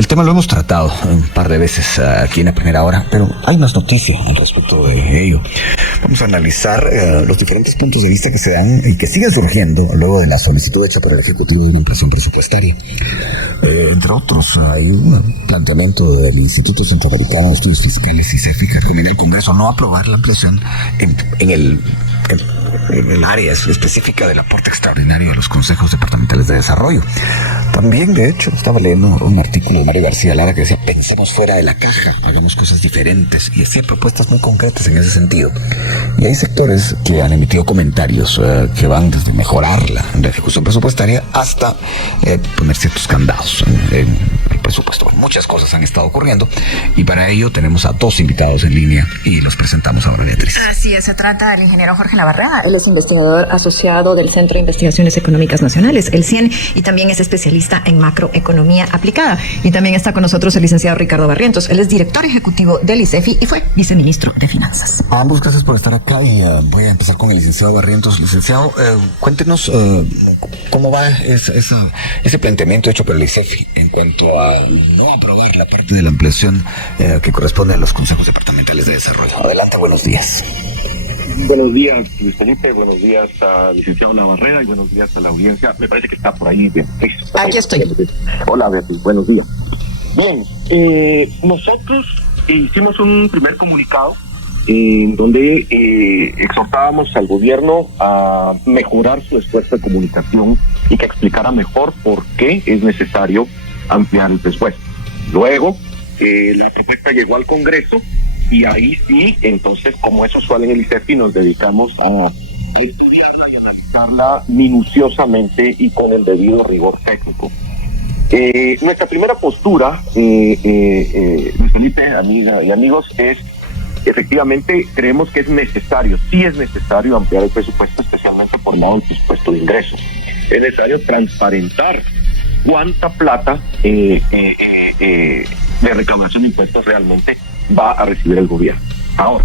El tema lo hemos tratado un par de veces aquí en la primera hora, pero hay más noticias al respecto de ello. Vamos a analizar los diferentes puntos de vista que se dan y que siguen surgiendo luego de la solicitud hecha por el Ejecutivo de una impresión presupuestaria. Entre otros, hay un planteamiento del Instituto Centroamericano de Estudios Fiscales, ICEFI, que recomienda al Congreso no aprobar la ampliación en el área específica del aporte extraordinario a los consejos departamentales de desarrollo. También, de hecho, estaba leyendo un artículo de Mario García Lara que decía: pensemos fuera de la caja, hagamos cosas diferentes, y hacía propuestas muy concretas en ese sentido. Y hay sectores que han emitido comentarios que van desde mejorar la ejecución presupuestaria hasta poner ciertos candados en el presupuesto. Muchas cosas han estado ocurriendo y para ello tenemos a dos invitados en línea y los presentamos ahora, Beatriz. Así es, se trata del ingeniero Jorge Navarrete. Él es investigador asociado del Centro de Investigaciones Económicas Nacionales, el CIEN, y también es especialista en macroeconomía aplicada. Y también está con nosotros el licenciado Ricardo Barrientos. Él es director ejecutivo del ICEFI y fue viceministro de Finanzas. A ambos, gracias por estar acá y voy a empezar con el licenciado Barrientos. Licenciado, cuéntenos cómo va ese planteamiento hecho por el ICEFI en cuanto a no aprobar la parte de la ampliación que corresponde a los consejos departamentales de desarrollo. Adelante, buenos días. Buenos días, Luis Felipe, buenos días al licenciado Navarrete y buenos días a la audiencia. Me parece que está por ahí Beatriz. Aquí estoy. Hola Beatriz, buenos días. Bien, nosotros hicimos un primer comunicado en donde exhortábamos al gobierno a mejorar su esfuerzo de comunicación y que explicara mejor por qué es necesario ampliar el presupuesto. Luego, la propuesta llegó al Congreso y ahí sí, entonces, como es usual en el ICEFI, nos dedicamos a estudiarla y analizarla minuciosamente y con el debido rigor técnico. Nuestra primera postura, Luis Felipe, amiga y amigos, es efectivamente creemos que es necesario, sí es necesario ampliar el presupuesto, especialmente por el lado del presupuesto de ingresos. Es necesario transparentar cuánta plata de recaudación de impuestos realmente va a recibir el gobierno. Ahora,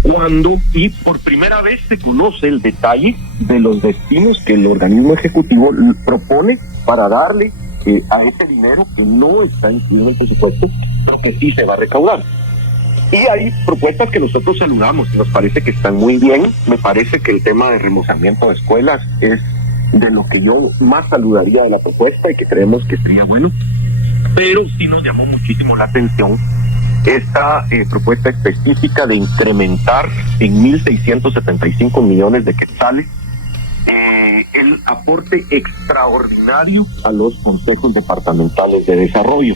cuando y por primera vez se conoce el detalle de los destinos que el organismo ejecutivo propone para darle a ese dinero que no está incluido en el presupuesto, pero que sí se va a recaudar. Y hay propuestas que nosotros saludamos y nos parece que están muy bien. Me parece que el tema de remozamiento de escuelas es de lo que yo más saludaría de la propuesta y que creemos que sería bueno, pero sí nos llamó muchísimo la atención esta propuesta específica de incrementar en 1.675 millones de quetzales el aporte extraordinario a los consejos departamentales de desarrollo.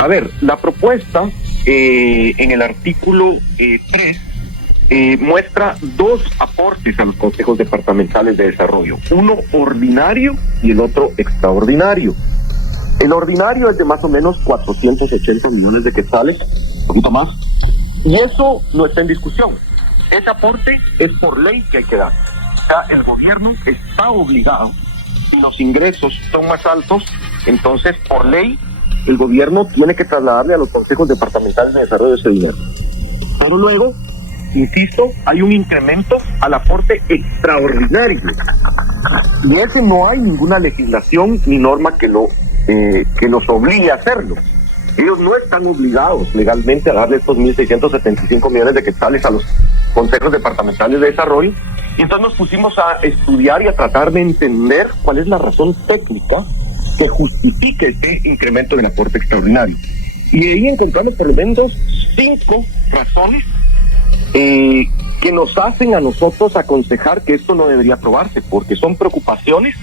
A ver, la propuesta en el artículo 3 muestra dos aportes a los consejos departamentales de desarrollo, uno ordinario y el otro extraordinario. El ordinario es de más o menos 480 millones de quetzales, un poquito más, y eso no está en discusión. Ese aporte es por ley que hay que dar. O sea, el gobierno está obligado, si los ingresos son más altos, entonces por ley el gobierno tiene que trasladarle a los consejos departamentales de desarrollo ese dinero. Pero luego, insisto, hay un incremento al aporte extraordinario. Y ese no hay ninguna legislación ni norma que los obligue a hacerlo. Ellos no están obligados legalmente a darle estos 1.675 millones de quetzales a los consejos departamentales de desarrollo. Y entonces nos pusimos a estudiar y a tratar de entender cuál es la razón técnica que justifique este incremento del aporte extraordinario. Y ahí encontramos por lo menos 5 razones que nos hacen a nosotros aconsejar que esto no debería aprobarse, porque son preocupaciones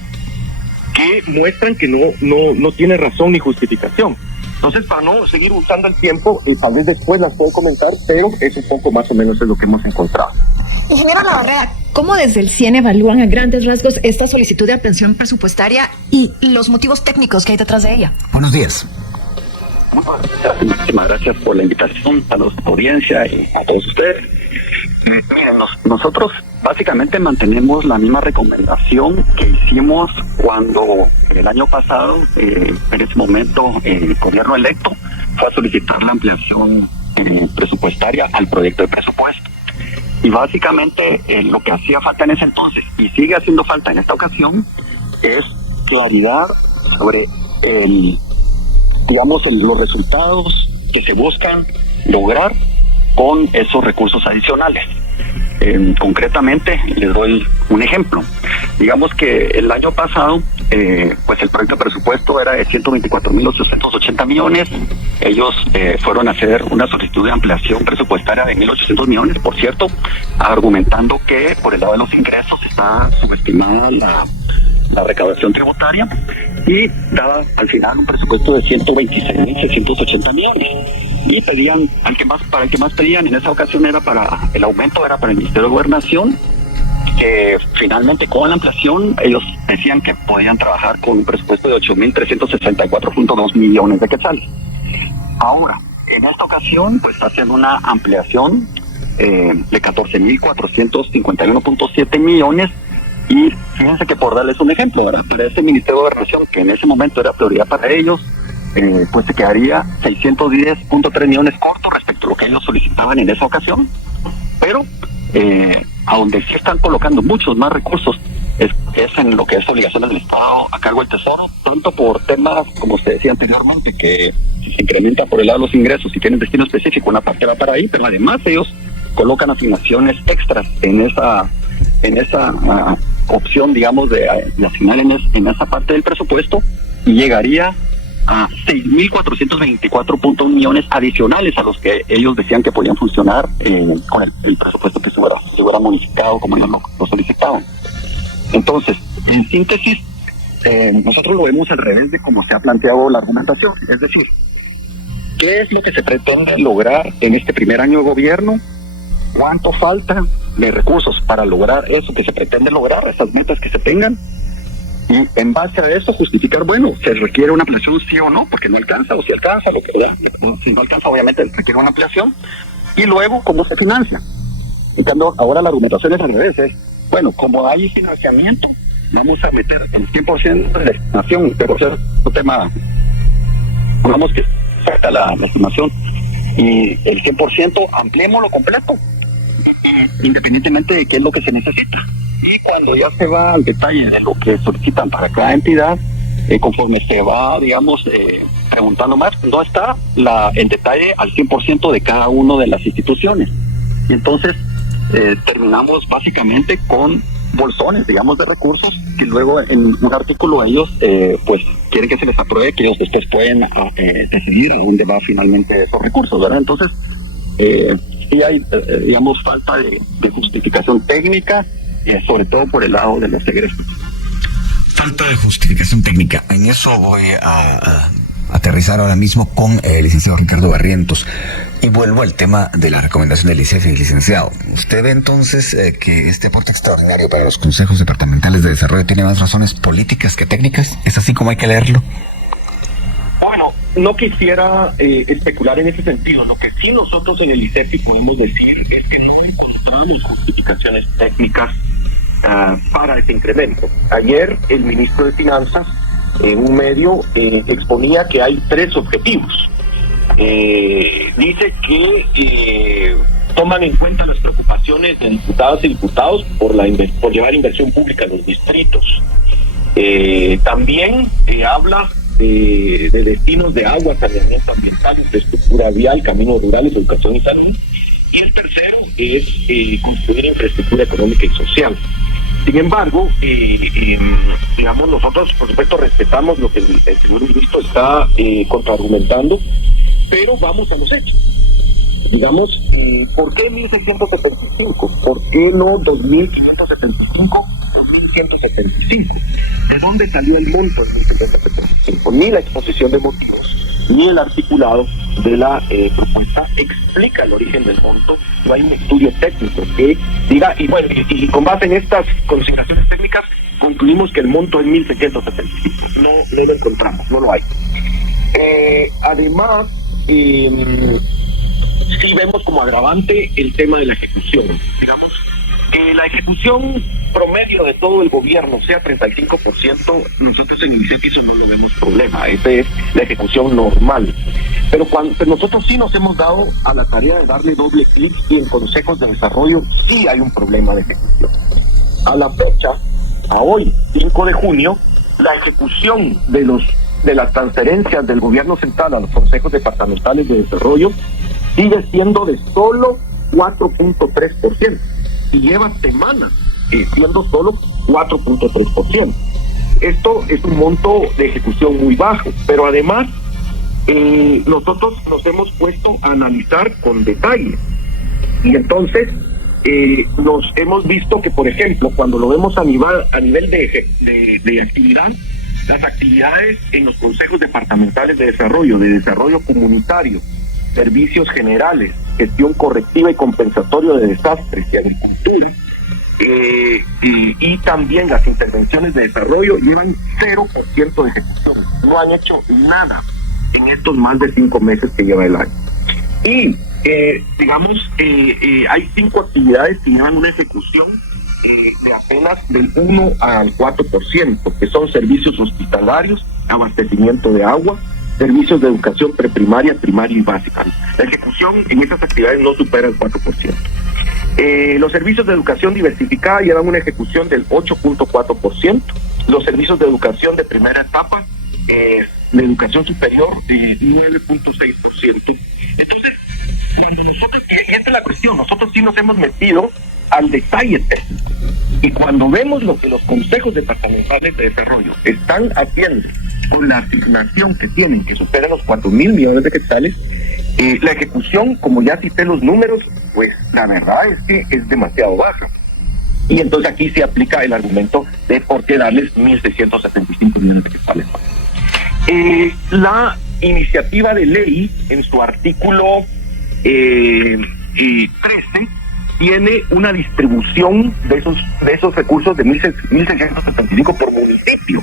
que muestran que no tiene razón ni justificación. Entonces, para no seguir usando el tiempo, tal vez después las puedo comentar, pero es un poco más o menos es lo que hemos encontrado. Ingeniero Navarrete, ¿cómo desde el CIEN evalúan a grandes rasgos esta solicitud de ampliación presupuestaria y los motivos técnicos que hay detrás de ella? Buenos días. Muchísimas gracias por la invitación a la audiencia y a todos ustedes. Nosotros básicamente mantenemos la misma recomendación que hicimos cuando el año pasado, en ese momento, el gobierno electo fue a solicitar la ampliación presupuestaria al proyecto de presupuesto. Y básicamente lo que hacía falta en ese entonces, y sigue haciendo falta en esta ocasión, es claridad sobre digamos, los resultados que se buscan lograr con esos recursos adicionales. Concretamente, les doy un ejemplo. Digamos que el año pasado, pues el proyecto de presupuesto era de 124.880 millones. Ellos fueron a hacer una solicitud de ampliación presupuestaria de 1.800 millones, por cierto, argumentando que por el lado de los ingresos está subestimada la recaudación tributaria, y daba al final un presupuesto de 126.680 millones. Y pedían, para el que más pedían en esa ocasión el aumento era para el Ministerio de Gobernación. Finalmente, con la ampliación, ellos decían que podían trabajar con un presupuesto de 8.364.2 millones de quetzales. Ahora, en esta ocasión, pues hacen una ampliación de 14.451.7 millones. Y fíjense que, por darles un ejemplo, ¿verdad?, para este Ministerio de Gobernación, que en ese momento era prioridad para ellos, pues se quedaría 610.3 millones corto respecto a lo que ellos solicitaban en esa ocasión. Pero a donde sí están colocando muchos más recursos es en lo que es obligaciones del Estado a cargo del Tesoro, tanto por temas, como se decía anteriormente, que se incrementa por el lado de los ingresos y tienen destino específico, una parte va para ahí, pero además ellos colocan asignaciones extras en esa opción, digamos, de asignar en esa parte del presupuesto, y llegaría a 6.424.1 millones adicionales a los que ellos decían que podían funcionar con el presupuesto que se hubiera modificado como ellos lo solicitaban. Entonces, en síntesis, nosotros lo vemos al revés de cómo se ha planteado la argumentación. Es decir, ¿qué es lo que se pretende lograr en este primer año de gobierno? ¿Cuánto falta de recursos para lograr eso que se pretende lograr, esas metas que se tengan? Y en base a eso justificar, bueno, se requiere una ampliación sí o no, porque no alcanza, o si alcanza, si no alcanza, obviamente requiere una ampliación. Y luego, ¿cómo se financia? En cambio, ahora la argumentación es al revés, bueno, como hay financiamiento, vamos a meter el 100% de la estimación, pero es un tema, digamos que saca la estimación, y el 100% ampliémoslo completo, independientemente de qué es lo que se necesita. Y cuando ya se va al detalle de lo que solicitan para cada entidad, conforme se va, digamos, preguntando más, no está en detalle al 100% de cada una de las instituciones. Y entonces terminamos básicamente con bolsones, digamos, de recursos, que luego en un artículo ellos pues quieren que se les apruebe, que ellos después pueden decidir a dónde va finalmente esos recursos, ¿verdad? Entonces sí hay, digamos, falta de justificación técnica, sobre todo por el lado de los egresos. Falta de justificación técnica. En eso voy a aterrizar ahora mismo con el licenciado Ricardo Barrientos. Y vuelvo al tema de la recomendación del ICEF, licenciado. ¿Usted ve entonces que este aporte extraordinario para los consejos departamentales de desarrollo tiene más razones políticas que técnicas? ¿Es así como hay que leerlo? Bueno, no quisiera especular en ese sentido. Lo que sí nosotros en el ICEFI podemos decir es que no encontramos justificaciones técnicas para ese incremento. Ayer el ministro de Finanzas en un medio exponía que hay 3 objetivos. Dice que toman en cuenta las preocupaciones de diputadas y diputados por llevar inversión pública a los distritos. También habla de destinos de agua, saneamiento ambiental, infraestructura vial, caminos rurales, educación y salud. Y el tercero es construir infraestructura económica y social. Sin embargo, digamos, nosotros por supuesto respetamos lo que el señor ministro está contraargumentando, pero vamos a los hechos. Digamos, ¿por qué 1.675? ¿Por qué no 2.575? 2.175. ¿De dónde salió el monto en 1.775? Ni la exposición de motivos, ni el articulado de la propuesta explica el origen del monto. No hay un estudio técnico que diga, y bueno, y con base en estas consideraciones técnicas, concluimos que el monto es 1.775. No lo encontramos, no lo hay. Además, sí vemos como agravante el tema de la ejecución. Digamos, la ejecución promedio de todo el gobierno sea 35%, nosotros en el ICEFI no le vemos problema, esa es la ejecución normal. Pero nosotros sí nos hemos dado a la tarea de darle doble clic, y en consejos de desarrollo sí hay un problema de ejecución. A la fecha, a hoy, 5 de junio, la ejecución de los de las transferencias del gobierno central a los consejos departamentales de desarrollo sigue siendo de solo 4.3% y lleva semanas siendo solo 4.3%. Esto es un monto de ejecución muy bajo, pero además nosotros nos hemos puesto a analizar con detalle y entonces nos hemos visto que, por ejemplo, cuando lo vemos a nivel de actividad, las actividades en los consejos departamentales de desarrollo comunitario, servicios generales, gestión correctiva y compensatorio de desastres y agricultura, y también las intervenciones de desarrollo llevan 0% de ejecución. No han hecho nada en estos más de 5 meses que lleva el año. Y hay 5 actividades que llevan una ejecución de apenas del 1 al 4%, que son servicios hospitalarios, abastecimiento de agua, servicios de educación preprimaria, primaria y básica. La ejecución en estas actividades no supera el 4%. Los servicios de educación diversificada llevan una ejecución del 8.4%. Los servicios de educación de primera etapa, de educación superior, de 9.6%. Entonces, cuando nosotros, y esta es la cuestión, nosotros sí nos hemos metido al detalle técnico. Y cuando vemos lo que los consejos departamentales de desarrollo están haciendo con la asignación que tienen, que supera los 4,000 millones de quetzales, la ejecución, como ya cité los números, pues la verdad es que es demasiado baja. Y entonces aquí se aplica el argumento de por qué darles 1,675 millones de quetzales. La iniciativa de ley, en su artículo 13, tiene una distribución de esos recursos de 1,675 por municipio.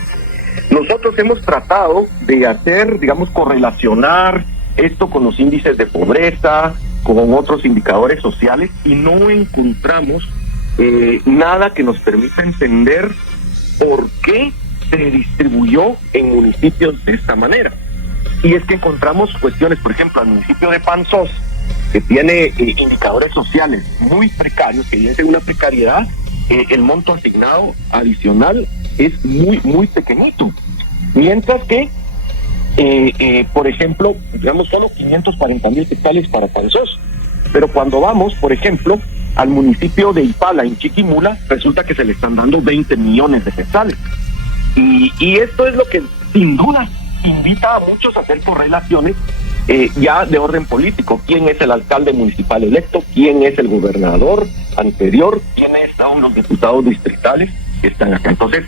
Nosotros hemos tratado de hacer, correlacionar esto con los índices de pobreza, con otros indicadores sociales, y no encontramos nada que nos permita entender por qué se distribuyó en municipios de esta manera. Y es que encontramos cuestiones, por ejemplo, al municipio de Panzós, que tiene indicadores sociales muy precarios, que evidencian una precariedad, el monto asignado adicional es muy, muy pequeñito. Mientras que, por ejemplo, solo 540,000 quetzales para Panzós. Pero cuando vamos, por ejemplo, al municipio de Ipala, en Chiquimula, resulta que se le están dando 20 millones de quetzales. Y esto es lo que, sin duda, invita a muchos a hacer correlaciones ya de orden político. ¿Quién es el alcalde municipal electo? ¿Quién es el gobernador anterior? ¿Quiénes son los diputados distritales que están acá? Entonces,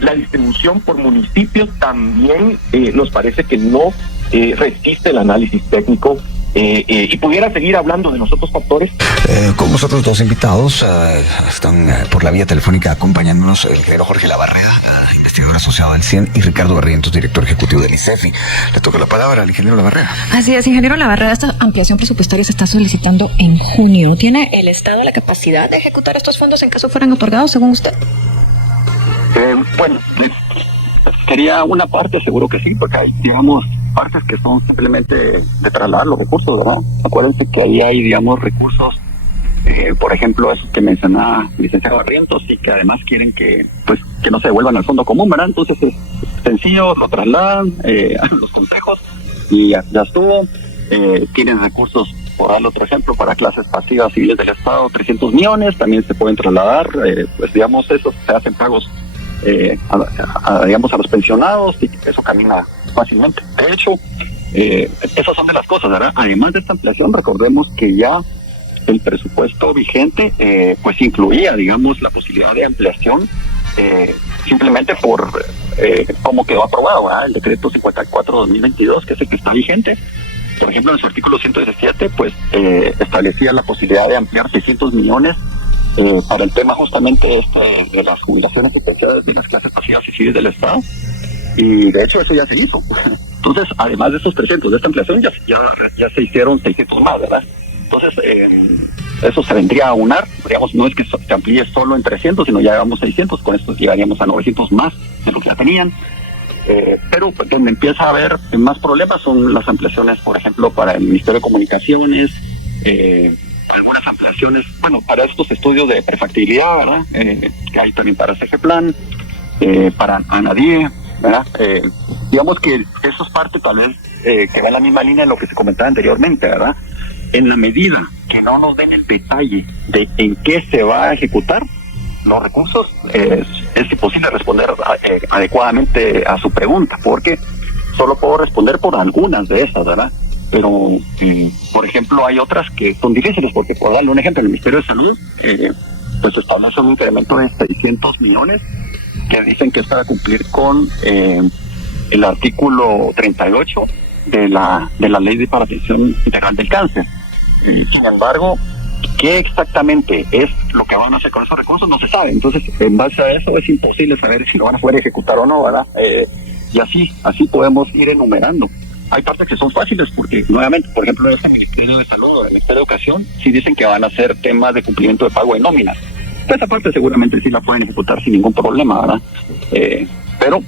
la distribución por municipios también nos parece que no resiste el análisis técnico. Y pudiera seguir hablando de los otros factores. Con nosotros dos invitados están por la vía telefónica acompañándonos el ingeniero Jorge Labarreda, investigador asociado del CIEN, y Ricardo Barrientos, director ejecutivo del ICEFI. Le toca la palabra al ingeniero Labarreda. Así es, ingeniero Labarreda, esta ampliación presupuestaria se está solicitando en junio. ¿Tiene el Estado la capacidad de ejecutar estos fondos en caso fueran otorgados, según usted? Quería una parte, seguro que sí, porque hay, partes que son simplemente de trasladar los recursos, ¿verdad? Acuérdense que ahí hay, recursos, por ejemplo, esos que mencionaba el licenciado Barrientos, y que además quieren que no se devuelvan al fondo común, ¿verdad? Entonces es sencillo, lo trasladan a los consejos y ya estuvo. Tienen recursos, por darle otro ejemplo, para clases pasivas civiles del Estado, 300 millones, también se pueden trasladar, eso, se hacen pagos a los pensionados, y eso camina fácilmente. De hecho, esas son de las cosas, ¿verdad? Además de esta ampliación, recordemos que ya el presupuesto vigente incluía, la posibilidad de ampliación simplemente por cómo quedó aprobado, ¿verdad? El decreto 54/2022, que es el que está vigente. Por ejemplo, en su artículo 117, establecía la posibilidad de ampliar 600 millones para el tema justamente de las jubilaciones y pensiones de las clases pasivas y civiles del Estado. Y de hecho eso ya se hizo. Entonces, además de esos 300 de esta ampliación, ya se hicieron 600 más, ¿verdad? Entonces, eso se vendría a unar, no es que se amplíe solo en 300, sino ya llevamos 600, con esto llegaríamos a 900 más de lo que ya tenían. Pero donde empieza a haber más problemas son las ampliaciones, por ejemplo, para el Ministerio de Comunicaciones, algunas ampliaciones, para estos estudios de prefactibilidad, ¿verdad? Que hay también para CGPlan, para ANADIE, ¿verdad? Digamos que eso es parte tal vez que va en la misma línea de lo que se comentaba anteriormente, ¿verdad? En la medida que no nos den el detalle de en qué se va a ejecutar los recursos, es imposible responder adecuadamente a su pregunta, porque solo puedo responder por algunas de esas, ¿verdad? Pero, por ejemplo, hay otras que son difíciles, porque por darle un ejemplo, el Ministerio de Salud pues establece un incremento de 600 millones que dicen que es para cumplir con el artículo 38 de la Ley para Atención Integral del Cáncer. Sin embargo, ¿qué exactamente es lo que van a hacer con esos recursos? No se sabe. Entonces, en base a eso es imposible saber si lo van a poder ejecutar o no, ¿verdad? Y así podemos ir enumerando. Hay partes que son fáciles porque, nuevamente, por ejemplo, el Ministerio de Salud o el Ministerio de Educación sí dicen que van a hacer temas de cumplimiento de pago de nóminas. Esa parte seguramente sí la pueden ejecutar sin ningún problema, ¿verdad? Pero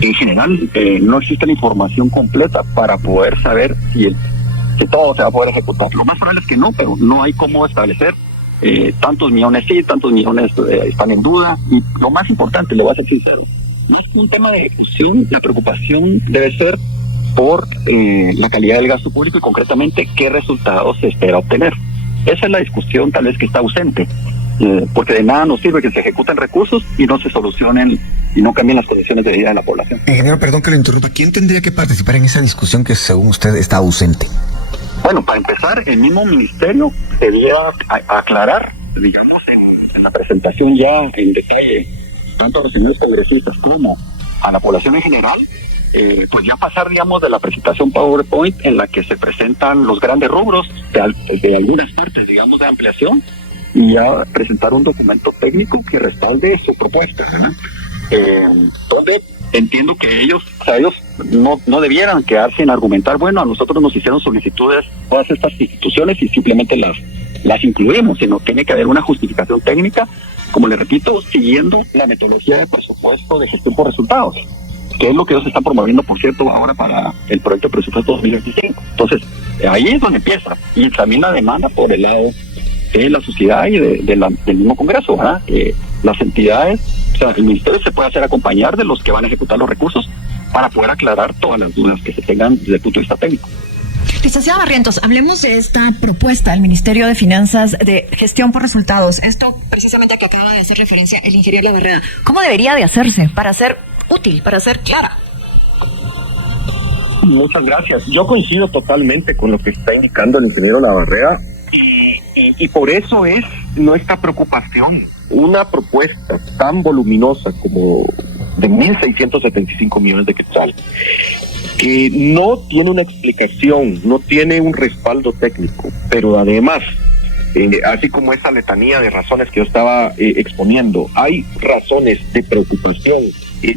en general no existe la información completa para poder saber si todo se va a poder ejecutar. Lo más probable es que no, pero no hay cómo establecer tantos millones sí, tantos millones están en duda. Y lo más importante, le voy a ser sincero, más que un tema de ejecución, la preocupación debe ser por la calidad del gasto público y concretamente qué resultados se espera obtener. Esa es la discusión tal vez que está ausente. Porque de nada nos sirve que se ejecuten recursos y no se solucionen y no cambien las condiciones de vida de la población. Ingeniero, perdón que lo interrumpa. ¿Quién tendría que participar en esa discusión que según usted está ausente? Bueno, para empezar, el mismo ministerio debía aclarar, digamos, en la presentación ya en detalle, tanto a los señores congresistas como a la población en general, pues ya pasar, digamos, de la presentación PowerPoint en la que se presentan los grandes rubros de algunas partes, digamos, de ampliación, y ya presentar un documento técnico que respalde su propuesta, ¿verdad? Donde entiendo que ellos no debieran quedarse en argumentar, bueno, a nosotros nos hicieron solicitudes todas estas instituciones y simplemente las incluimos, sino tiene que haber una justificación técnica, como le repito, siguiendo la metodología de presupuesto de gestión por resultados, que es lo que ellos están promoviendo, por cierto, ahora para el proyecto de presupuesto 2025. Entonces, ahí es donde empieza, y también la demanda por el lado de la sociedad y del mismo Congreso, ¿verdad? Las entidades, o sea, el Ministerio se puede hacer acompañar de los que van a ejecutar los recursos para poder aclarar todas las dudas que se tengan desde el punto de vista técnico. Licenciada Barrientos, hablemos de esta propuesta del Ministerio de Finanzas de gestión por resultados. Esto precisamente a que acaba de hacer referencia el ingeniero Labarreda. ¿Cómo debería de hacerse para ser útil, para ser clara? Muchas gracias. Yo coincido totalmente con lo que está indicando el ingeniero Labarreda. Y por eso es nuestra preocupación. Una propuesta tan voluminosa como de 1.675 millones de quetzales, que no tiene una explicación, no tiene un respaldo técnico, pero además, así como esa letanía de razones que yo estaba exponiendo, hay razones de preocupación.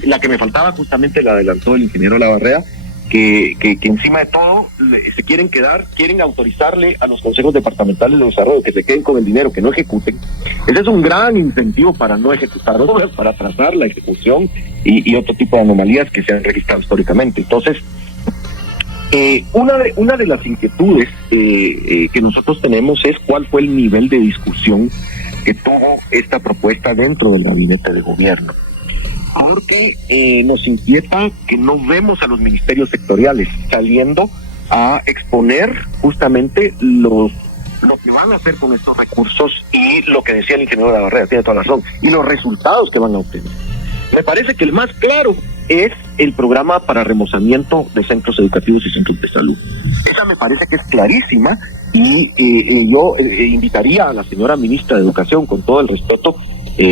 La que me faltaba justamente la adelantó el ingeniero Labarreda, que encima de todo quieren autorizarle a los consejos departamentales de desarrollo que se queden con el dinero, que no ejecuten. Ese es un gran incentivo para no ejecutar obras, para atrasar la ejecución y otro tipo de anomalías que se han registrado históricamente. Entonces, una de las inquietudes que nosotros tenemos es cuál fue el nivel de discusión que tuvo esta propuesta dentro del gabinete de gobierno. Porque nos inquieta que no vemos a los ministerios sectoriales saliendo a exponer justamente lo que van a hacer con estos recursos y lo que decía el ingeniero Labarreda, tiene toda la razón, y los resultados que van a obtener. Me parece que el más claro es el programa para remozamiento de centros educativos y centros de salud. Esa me parece que es clarísima y yo invitaría a la señora ministra de Educación, con todo el respeto,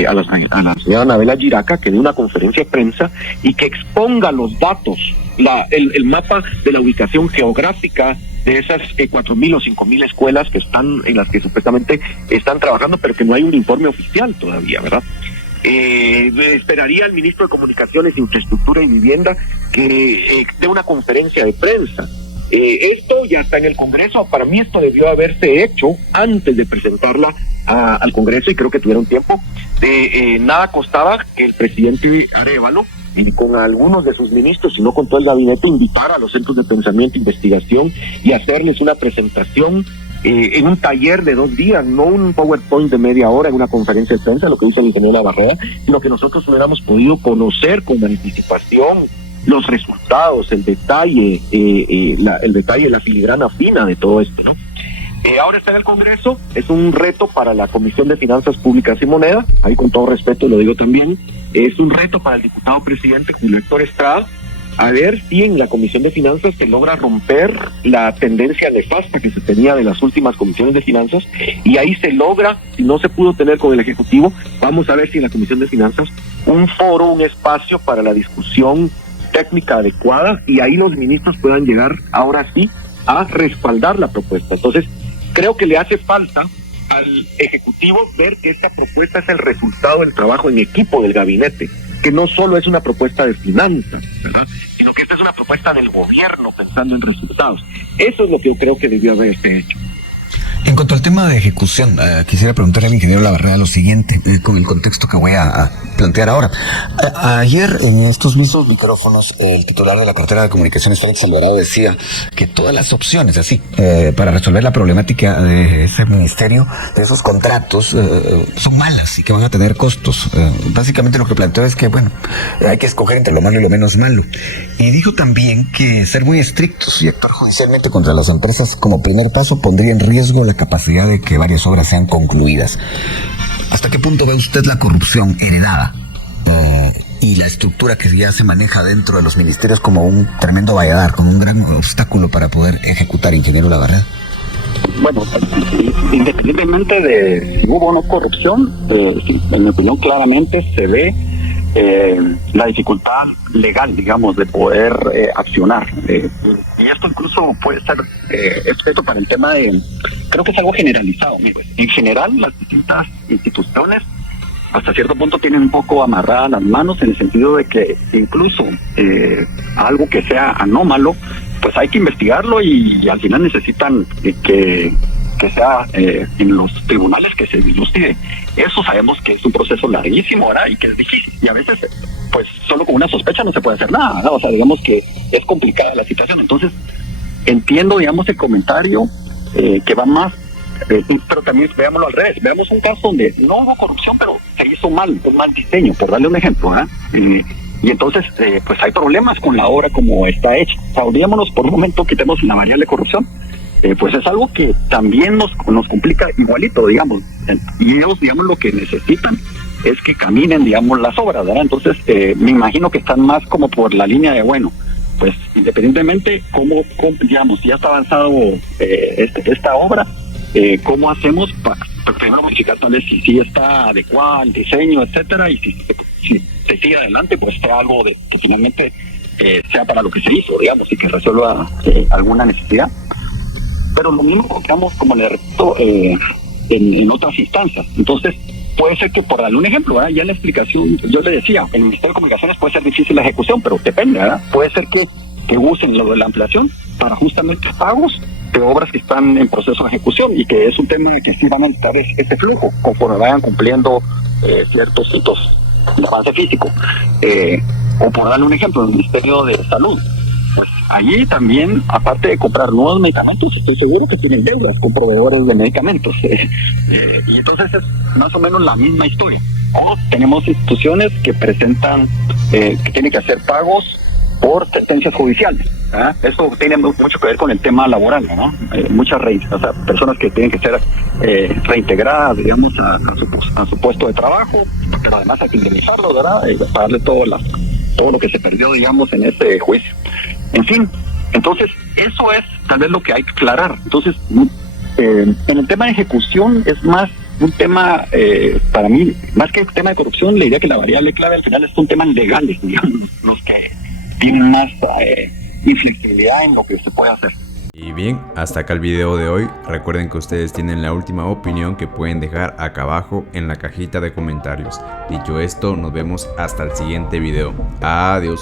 a la señora Anabela Giraca, que dé una conferencia de prensa y que exponga los datos, el mapa de la ubicación geográfica de esas 4.000 o 5.000 escuelas que están en las que supuestamente están trabajando, pero que no hay un informe oficial todavía, ¿verdad? Esperaría al ministro de Comunicaciones, Infraestructura y Vivienda que dé una conferencia de prensa. Esto ya está en el Congreso. Para mí esto debió haberse hecho antes de presentarla al Congreso y creo que tuvieron tiempo. Nada costaba que el presidente Arévalo, y con algunos de sus ministros, sino con todo el gabinete, invitar a los centros de pensamiento e investigación y hacerles una presentación en un taller de 2 días, no un PowerPoint de media hora en una conferencia de prensa, lo que hizo el ingeniero Labarreda, sino que nosotros hubiéramos podido conocer con anticipación los resultados, el detalle, la filigrana fina de todo esto, ¿no? Ahora está en el Congreso, es un reto para la Comisión de Finanzas Públicas y Moneda, ahí con todo respeto lo digo también, es un reto para el diputado presidente Julio Héctor Estrada, a ver si en la Comisión de Finanzas se logra romper la tendencia nefasta que se tenía de las últimas comisiones de finanzas, y ahí se logra, si no se pudo tener con el Ejecutivo, vamos a ver si en la Comisión de Finanzas un foro, un espacio para la discusión técnica adecuada, y ahí los ministros puedan llegar ahora sí a respaldar la propuesta. Entonces, creo que le hace falta al Ejecutivo ver que esta propuesta es el resultado del trabajo en equipo del gabinete, que no solo es una propuesta de finanzas, ¿verdad?, sino que esta es una propuesta del gobierno pensando en resultados. Eso es lo que yo creo que debió haberse hecho. En cuanto al tema de ejecución, quisiera preguntarle al ingeniero Labarreda lo siguiente, con el contexto que voy a plantear ahora. Ayer, en estos mismos micrófonos, el titular de la cartera de comunicaciones, Félix Alvarado, decía que todas las opciones, para resolver la problemática de ese ministerio, de esos contratos, son malas y que van a tener costos. Básicamente lo que planteó es que, bueno, hay que escoger entre lo malo y lo menos malo. Y dijo también que ser muy estrictos y actuar judicialmente contra las empresas como primer paso pondría en riesgo la capacidad de que varias obras sean concluidas. ¿Hasta qué punto ve usted la corrupción heredada y la estructura que ya se maneja dentro de los ministerios como un tremendo valladar, como un gran obstáculo para poder ejecutar, ingeniero Labarreda? Bueno, independientemente de si hubo o no corrupción, en mi opinión claramente se ve la dificultad legal, digamos, de poder accionar. Y esto incluso puede ser excepto para el tema de, creo que es algo generalizado. En general, las distintas instituciones hasta cierto punto tienen un poco amarradas las manos, en el sentido de que incluso algo que sea anómalo, pues hay que investigarlo, y al final necesitan que sea en los tribunales que se dilucide. Eso sabemos que es un proceso larguísimo, ¿verdad?, y que es difícil, y a veces pues solo con una sospecha no se puede hacer nada, ¿verdad? O sea, digamos que es complicada la situación. Entonces entiendo, digamos, el comentario que va más, pero también veámoslo al revés. Veamos un caso donde no hubo corrupción, pero se hizo un mal diseño, por darle un ejemplo, y entonces pues hay problemas con la obra como está hecha. O sea, olvidémonos por un momento, quitemos la variable corrupción, pues es algo que también nos complica igualito, digamos, y ellos, digamos, lo que necesitan es que caminen, digamos, las obras, ¿verdad? Entonces me imagino que están más como por la línea de, bueno, pues independientemente cómo digamos, ya está avanzado esta obra, cómo hacemos para primero verificar tal vez si está adecuado el diseño, etcétera, y si se sigue adelante, pues sea algo que finalmente sea para lo que se hizo, digamos, y que resuelva alguna necesidad. Pero lo mismo, digamos, como le repito, en otras instancias. Entonces, puede ser que, por darle un ejemplo, ¿verdad?, ya en la explicación, yo le decía, en el Ministerio de Comunicaciones puede ser difícil la ejecución, pero depende, ¿verdad? Puede ser que usen lo de la ampliación para justamente pagos de obras que están en proceso de ejecución, y que es un tema que sí van a necesitar este flujo conforme vayan cumpliendo ciertos hitos de avance físico. O por darle un ejemplo, el Ministerio de Salud, pues allí también, aparte de comprar nuevos medicamentos, estoy seguro que tienen deudas con proveedores de medicamentos. Y entonces es más o menos la misma historia. O tenemos instituciones que presentan, que tienen que hacer pagos por sentencias judiciales. Eso tiene mucho que ver con el tema laboral, ¿no? Muchas personas que tienen que ser reintegradas, digamos, a su puesto de trabajo, pero además hay que indemnizarlo, ¿verdad? Y pagarle todo lo que se perdió, digamos, en ese juicio. En fin, entonces eso es tal vez lo que hay que aclarar. Entonces, en el tema de ejecución es más un tema, para mí, más que el tema de corrupción, le diría que la variable clave al final es un tema legales, digamos, los que tienen más inflexibilidad en lo que se puede hacer. Y bien, hasta acá el video de hoy. Recuerden que ustedes tienen la última opinión que pueden dejar acá abajo en la cajita de comentarios. Dicho esto, nos vemos hasta el siguiente video. Adiós.